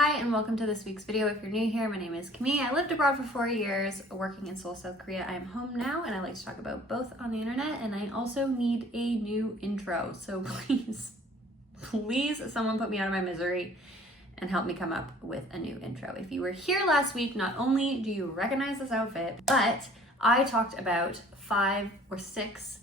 Hi and welcome to this week's video. If you're new here, my name is Camille. I lived abroad for 4 years working in Seoul, South Korea. I am home now and I like to talk about both on the internet, and I also need a new intro. So please someone put me out of my misery and help me come up with a new intro. If you were here last week, not only do you recognize this outfit, but I talked about 5 or 6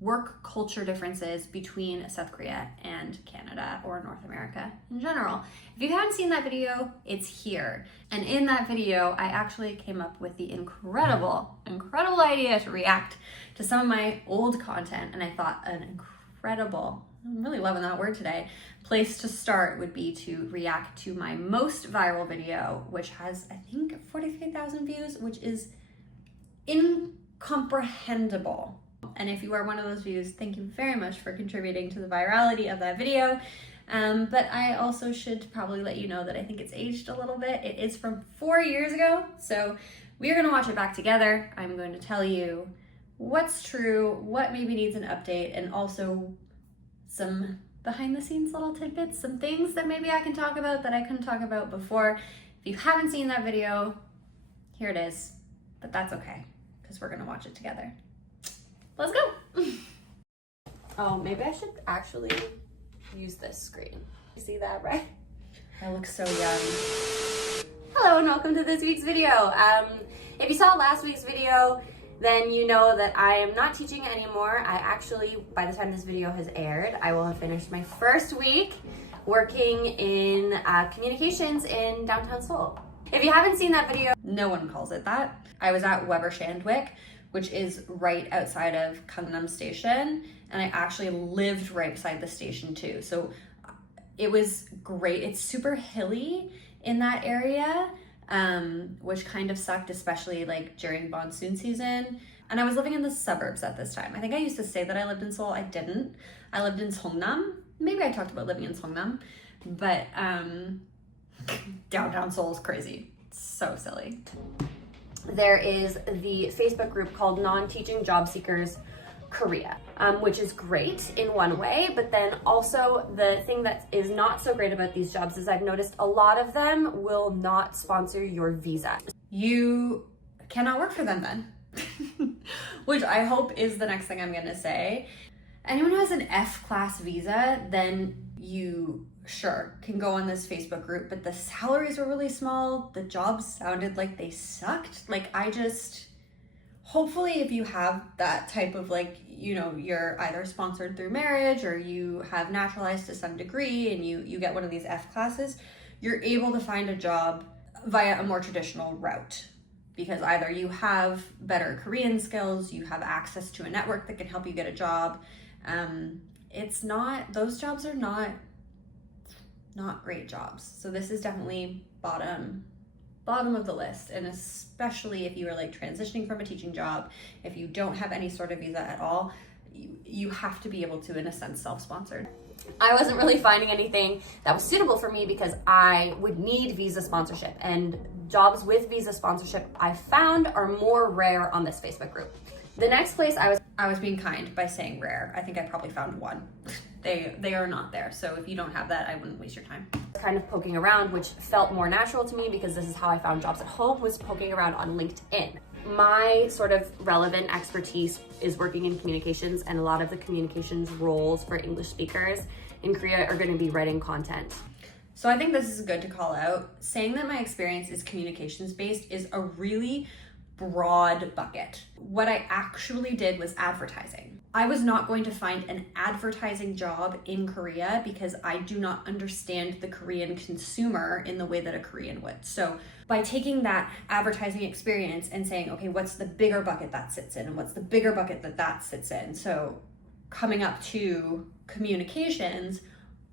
work culture differences between South Korea and Canada, or North America in general. If you haven't seen that video, it's here. And in that video, I actually came up with the incredible idea to react to some of my old content. And I thought an incredible, I'm really loving that word today, place to start would be to react to my most viral video, which has, I think, 43,000 views, which is incomprehensible. And if you are one of those views, thank you very much for contributing to the virality of that video. But I also should probably let you know that I think it's aged a little bit. It is from 4 years ago. So we are gonna watch it back together. I'm going to tell you what's true, what maybe needs an update, and also some behind the scenes little tidbits, some things that maybe I can talk about that I couldn't talk about before. If you haven't seen that video, here it is, but that's okay, because we're gonna watch it together. Let's go. Oh, maybe I should actually use this screen. You see that, right? I look so young. Hello and welcome to this week's video. If you saw last week's video, then you know that I am not teaching anymore. I actually, by the time this video has aired, I will have finished my first week working in communications in downtown Seoul. If you haven't seen that video, no one calls it that. I was at Weber Shandwick, which is right outside of Gangnam Station, and I actually lived right beside the station too. So it was great. It's super hilly in that area, which kind of sucked, especially like during monsoon season. And I was living in the suburbs at this time. I think I used to say that I lived in Seoul. I didn't. I lived in Songnam. Maybe I talked about living in Songnam, but downtown Seoul is crazy. It's so silly. There is the Facebook group called Non-Teaching Job Seekers Korea, which is great in one way, but then also the thing that is not so great about these jobs is I've noticed a lot of them will not sponsor your visa. You cannot work for them then, which I hope is the next thing I'm gonna say. Anyone who has an F-class visa, then you sure can go on this Facebook group, but the salaries were really small. The jobs sounded like they sucked. Hopefully if you have that type of you're either sponsored through marriage or you have naturalized to some degree and you get one of these F classes, you're able to find a job via a more traditional route, because either you have better Korean skills, you have access to a network that can help you get a job. Those jobs are not great jobs. So this is definitely bottom of the list. And especially if you are transitioning from a teaching job, if you don't have any sort of visa at all, you have to be able to, in a sense, self-sponsored. I wasn't really finding anything that was suitable for me because I would need visa sponsorship, and jobs with visa sponsorship I found are more rare on this Facebook group. The next place I was being kind by saying rare. I think I probably found one. They are not there. So if you don't have that, I wouldn't waste your time. Kind of poking around, which felt more natural to me because this is how I found jobs at home, was poking around on LinkedIn. My sort of relevant expertise is working in communications, and a lot of the communications roles for English speakers in Korea are going to be writing content. So I think this is good to call out. Saying that my experience is communications based is a really broad bucket. What I actually did was advertising. I was not going to find an advertising job in Korea because I do not understand the Korean consumer in the way that a Korean would. So by taking that advertising experience and saying, okay, what's the bigger bucket that sits in and what's the bigger bucket that sits in? So coming up to communications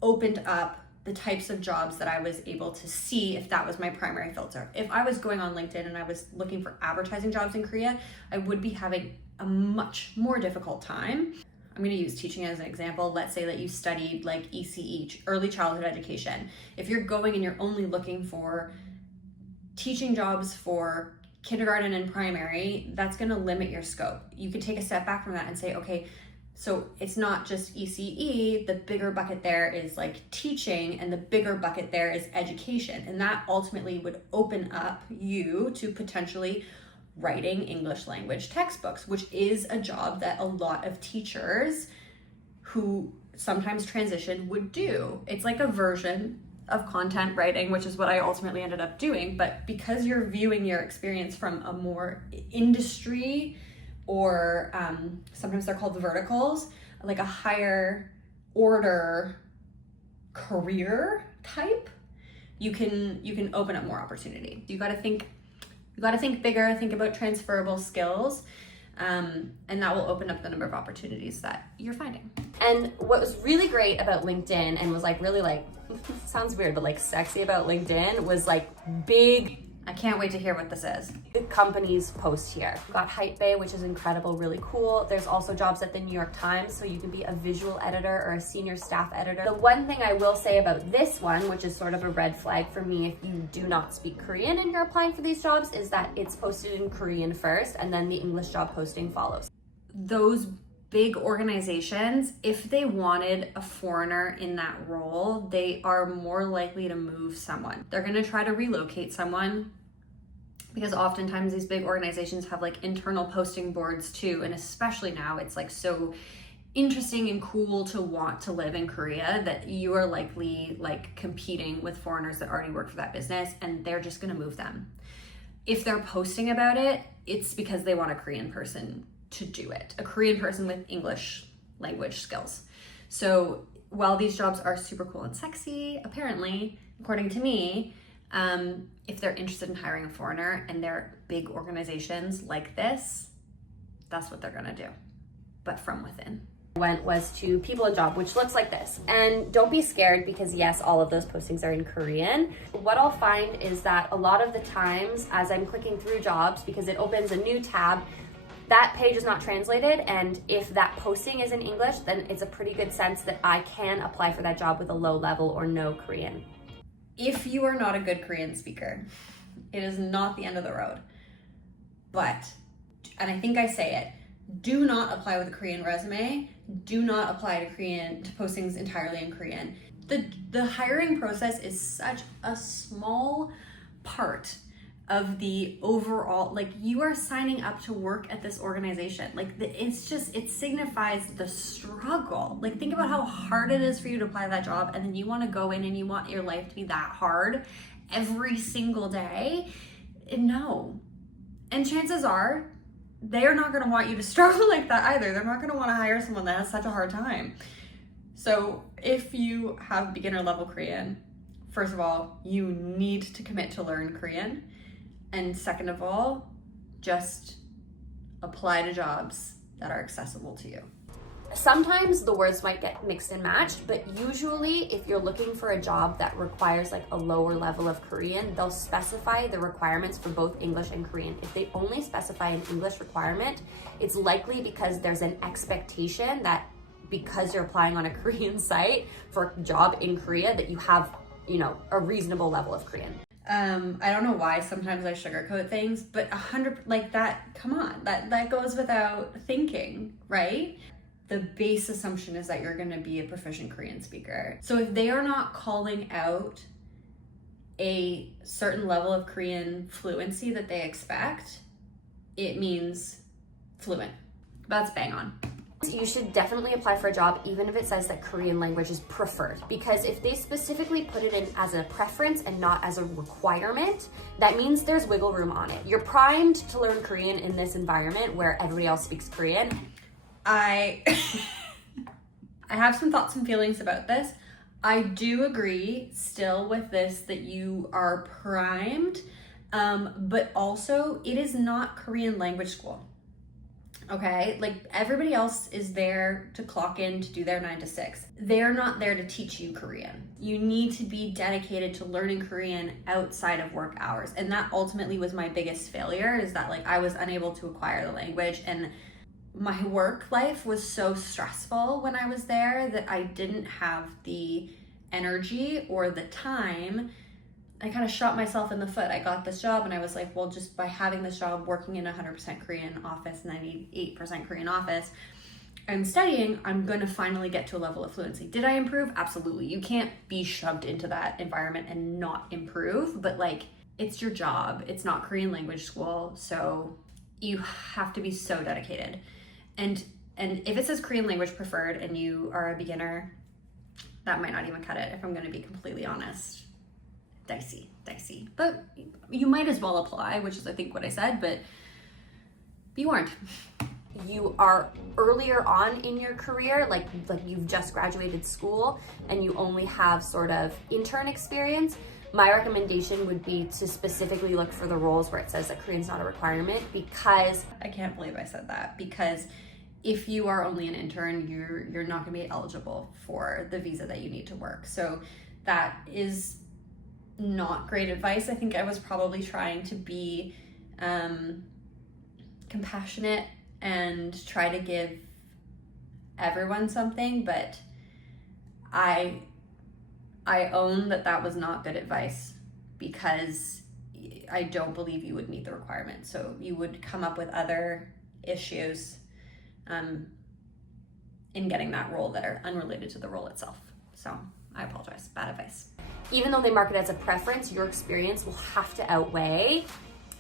opened up the types of jobs that I was able to see if that was my primary filter. If I was going on LinkedIn and I was looking for advertising jobs in Korea, I would be having a much more difficult time. I'm gonna use teaching as an example. Let's say that you studied ECE, early childhood education. If you're going and you're only looking for teaching jobs for kindergarten and primary, that's gonna limit your scope. You could take a step back from that and say, okay, So it's not just ECE, the bigger bucket there is like teaching, and the bigger bucket there is education. And that ultimately would open up you to potentially writing English language textbooks, which is a job that a lot of teachers who sometimes transition would do. It's like a version of content writing, which is what I ultimately ended up doing. But because you're viewing your experience from a more industry, or sometimes they're called verticals, like a higher order career type, you can open up more opportunity. You got to think bigger, think about transferable skills, and that will open up the number of opportunities that you're finding. And what was really great about LinkedIn, and was like really like sounds weird, but like sexy about LinkedIn, was like big, I can't wait to hear what this is. companies post here. We've got Hypebae, which is incredible, really cool. There's also jobs at the New York Times, so you can be a visual editor or a senior staff editor. The one thing I will say about this one, which is sort of a red flag for me if you do not speak Korean and you're applying for these jobs, is that it's posted in Korean first, and then the English job posting follows. Those big organizations, if they wanted a foreigner in that role, they are more likely to move someone. They're going to try to relocate someone, because oftentimes these big organizations have like internal posting boards too. And especially now, it's like so interesting and cool to want to live in Korea that you are likely like competing with foreigners that already work for that business, and they're just going to move them. If they're posting about it, it's because they want a Korean person to do it, a Korean person with English language skills. So while these jobs are super cool and sexy, apparently, according to me, if they're interested in hiring a foreigner and they're big organizations like this, that's what they're gonna do, but from within. Was to People and Job, which looks like this. And don't be scared, because yes, all of those postings are in Korean. What I'll find is that a lot of the times as I'm clicking through jobs, because it opens a new tab, that page is not translated, and if that posting is in English, then it's a pretty good sense that I can apply for that job with a low level or no Korean. If you are not a good Korean speaker, it is not the end of the road. But, and I think I say it, do not apply with a Korean resume. Do not apply to postings entirely in Korean. The hiring process is such a small part of the overall, like, you are signing up to work at this organization. Like, it signifies the struggle. Like, think about how hard it is for you to apply to that job, and then you want to go in and you want your life to be that hard every single day. No. And chances are, they're not going to want you to struggle like that either. They're not going to want to hire someone that has such a hard time. So if you have beginner level Korean, first of all, you need to commit to learn Korean. And second of all, just apply to jobs that are accessible to you. Sometimes the words might get mixed and matched, but usually if you're looking for a job that requires like a lower level of Korean, they'll specify the requirements for both English and Korean. If they only specify an English requirement, it's likely because there's an expectation that because you're applying on a Korean site for a job in Korea, that you have, a reasonable level of Korean. I don't know why sometimes I sugarcoat things, but 100, like that, come on, that goes without thinking, right? The base assumption is that you're gonna be a proficient Korean speaker. So if they are not calling out a certain level of Korean fluency that they expect, it means fluent. That's bang on. You should definitely apply for a job even if it says that Korean language is preferred, because if they specifically put it in as a preference and not as a requirement, that means there's wiggle room on it. You're primed to learn Korean in this environment where everybody else speaks Korean. I have some thoughts and feelings about this. I do agree still with this that you are primed, but also it is not Korean language school. Okay, like everybody else is there to clock in to do their 9 to 6. They're not there to teach you Korean. You need to be dedicated to learning Korean outside of work hours. And that ultimately was my biggest failure, is that like I was unable to acquire the language, and my work life was so stressful when I was there that I didn't have the energy or the time. I kind of shot myself in the foot. I got this job and I was like, well, just by having this job, working in 100% Korean office, 98% Korean office, I'm studying, I'm going to finally get to a level of fluency. Did I improve? Absolutely. You can't be shoved into that environment and not improve, but like, it's your job. It's not Korean language school, so you have to be so dedicated. And if it says Korean language preferred and you are a beginner, that might not even cut it, if I'm going to be completely honest. Dicey. But you might as well apply, which is I think what I said, but be warned. You are earlier on in your career, like you've just graduated school and you only have sort of intern experience, my recommendation would be to specifically look for the roles where it says that Korean's not a requirement, because I can't believe I said that, because if you are only an intern, you're not going to be eligible for the visa that you need to work. So that is not great advice. I think I was probably trying to be compassionate and try to give everyone something, but I own that was not good advice, because I don't believe you would meet the requirement. So you would come up with other issues in getting that role that are unrelated to the role itself. So I apologize, bad advice. Even though they mark it as a preference, your experience will have to outweigh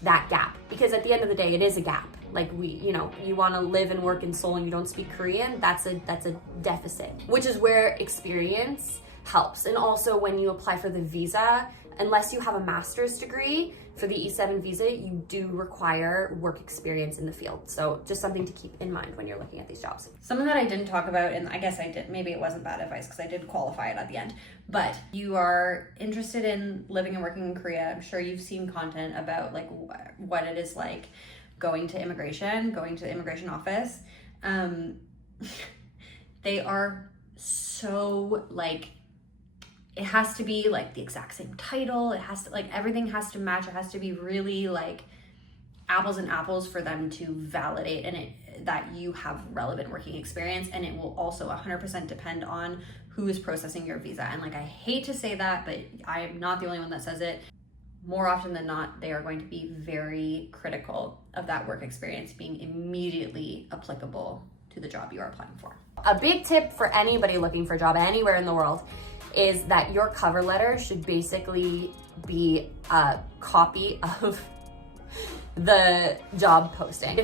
that gap, because at the end of the day, it is a gap. Like you want to live and work in Seoul and you don't speak Korean, that's a deficit, which is where experience helps. And also when you apply for the visa, unless you have a master's degree for the E7 visa, you do require work experience in the field. So just something to keep in mind when you're looking at these jobs. Something that I didn't talk about, and I guess I did, maybe it wasn't bad advice because I did qualify it at the end, but you are interested in living and working in Korea. I'm sure you've seen content about like what it is like going to the immigration office. They are so like, it has to be like the exact same title. It has to, like, everything has to match. It has to be really like apples and apples for them to validate that you have relevant working experience. And it will also 100% depend on who is processing your visa. And like, I hate to say that, but I am not the only one that says it. More often than not, they are going to be very critical of that work experience being immediately applicable to the job you are applying for. A big tip for anybody looking for a job anywhere in the world is that your cover letter should basically be a copy of the job posting.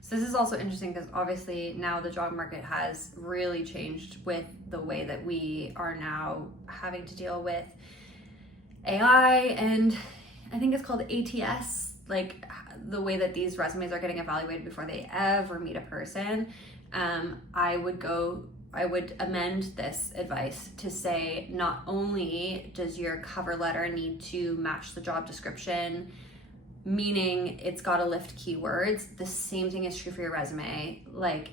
So this is also interesting because obviously now the job market has really changed with the way that we are now having to deal with AI, and I think it's called ATS, like the way that these resumes are getting evaluated before they ever meet a person. I would amend this advice to say, not only does your cover letter need to match the job description, meaning it's got to lift keywords, the same thing is true for your resume. Like,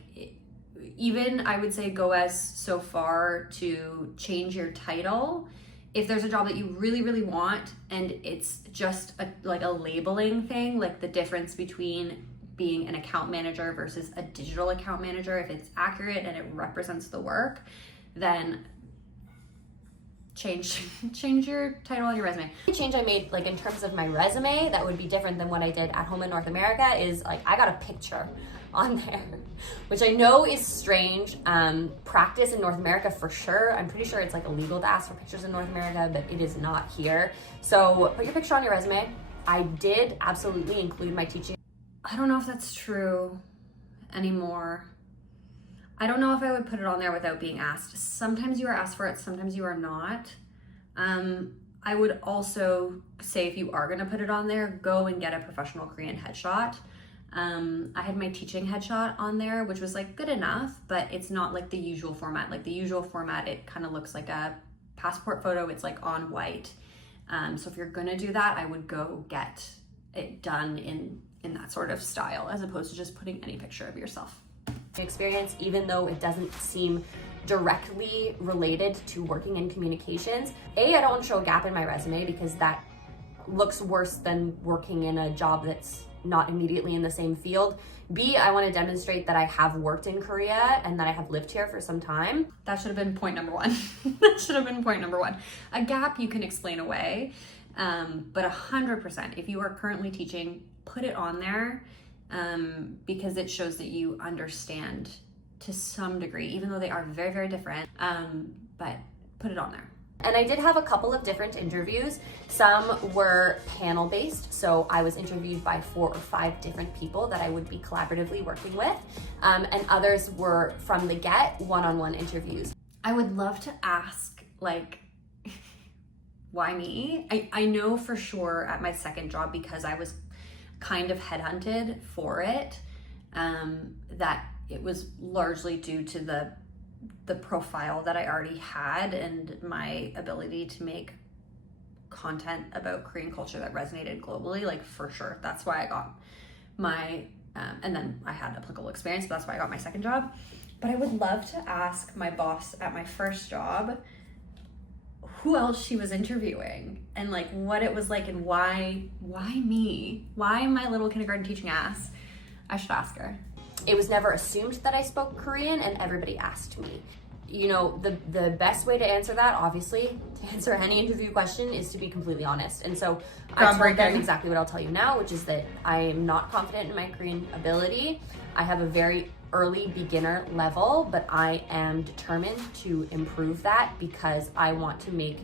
even I would say go as so far to change your title. If there's a job that you really, really want and it's just like a labeling thing, like the difference between being an account manager versus a digital account manager, if it's accurate and it represents the work, then change your title on your resume. The change I made, like in terms of my resume, that would be different than what I did at home in North America, is like I got a picture on there, which I know is strange. Practice in North America for sure. I'm pretty sure it's like illegal to ask for pictures in North America, but it is not here. So put your picture on your resume. I did absolutely include my teaching. I don't know if that's true anymore. I don't know if I would put it on there without being asked. Sometimes you are asked for it, sometimes you are not. I would also say, if you are gonna put it on there, go and get a professional Korean headshot. I had my teaching headshot on there, which was like good enough, but it's not like the usual format. Like the usual format, it kind of looks like a passport photo. It's like on white. So if you're gonna do that, I would go get it done in that sort of style, as opposed to just putting any picture of yourself. Experience, even though it doesn't seem directly related to working in communications. I don't want to show a gap in my resume because that looks worse than working in a job that's not immediately in the same field. B, I want to demonstrate that I have worked in Korea and that I have lived here for some time. That should have been point number one. That should have been point number one. A gap you can explain away, but 100%, if you are currently teaching, put it on there, because it shows that you understand to some degree, even though they are very, very different. But put it on there. And I did have a couple of different interviews. Some were panel based, so I was interviewed by 4 or 5 different people that I would be collaboratively working with. And others were from the get, one-on-one interviews. I would love to ask, like, why me? I know for sure at my second job, because I was kind of headhunted for it, that it was largely due to the profile that I already had and my ability to make content about Korean culture that resonated globally, like, for sure. That's why I got my, and then I had applicable experience, but that's why I got my second job. But I would love to ask my boss at my first job who else she was interviewing and like what it was like and why me? Why my little kindergarten teaching ass? I should ask her. It was never assumed that I spoke Korean, and everybody asked me. You know, the best way to answer that, obviously, to answer any interview question, is to be completely honest. And so I told them exactly what I'll tell you now, which is that I am not confident in my Korean ability. I have a very early beginner level, but I am determined to improve that because I want to make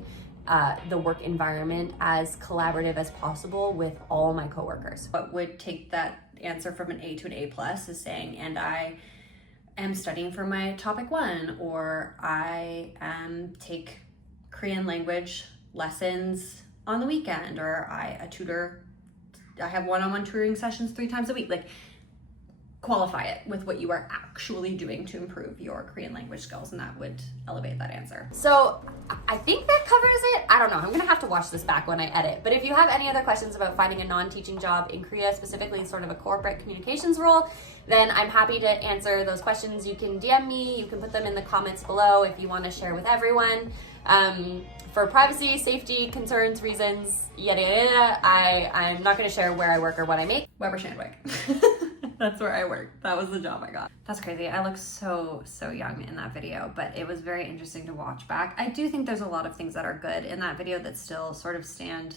the work environment as collaborative as possible with all my coworkers. What would take that answer from an A to an A+ is saying, and I am studying for my topic 1, or I take Korean language lessons on the weekend, or I have one-on-one tutoring sessions 3 times a week. Like, qualify it with what you are actually doing to improve your Korean language skills, and that would elevate that answer. So I think that covers it. I don't know. I'm going to have to watch this back when I edit. But if you have any other questions about finding a non-teaching job in Korea, specifically sort of a corporate communications role, then I'm happy to answer those questions. You can DM me. You can put them in the comments below if you want to share with everyone. For privacy, safety, concerns, reasons, yada, yada, I'm not going to share where I work or what I make. Weber Shandwick. That's where I work. That was the job I got. That's crazy. I look so young in that video, but it was very interesting to watch back. I do think there's a lot of things that are good in that video that still sort of stand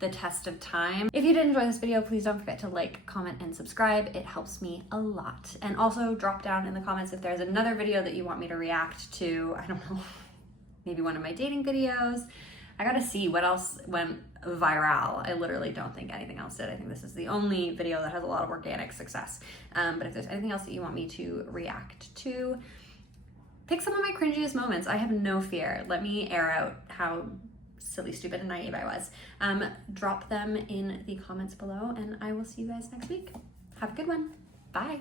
the test of time. If you did enjoy this video, please don't forget to like, comment, and subscribe. It helps me a lot. And also drop down in the comments if there's another video that you want me to react to. I don't know, maybe one of my dating videos. I gotta see what else went viral. I literally don't think anything else did. I think this is the only video that has a lot of organic success. But if there's anything else that you want me to react to, pick some of my cringiest moments. I have no fear. Let me air out how silly, stupid, and naive I was. Drop them in the comments below, and I will see you guys next week. Have a good one. Bye.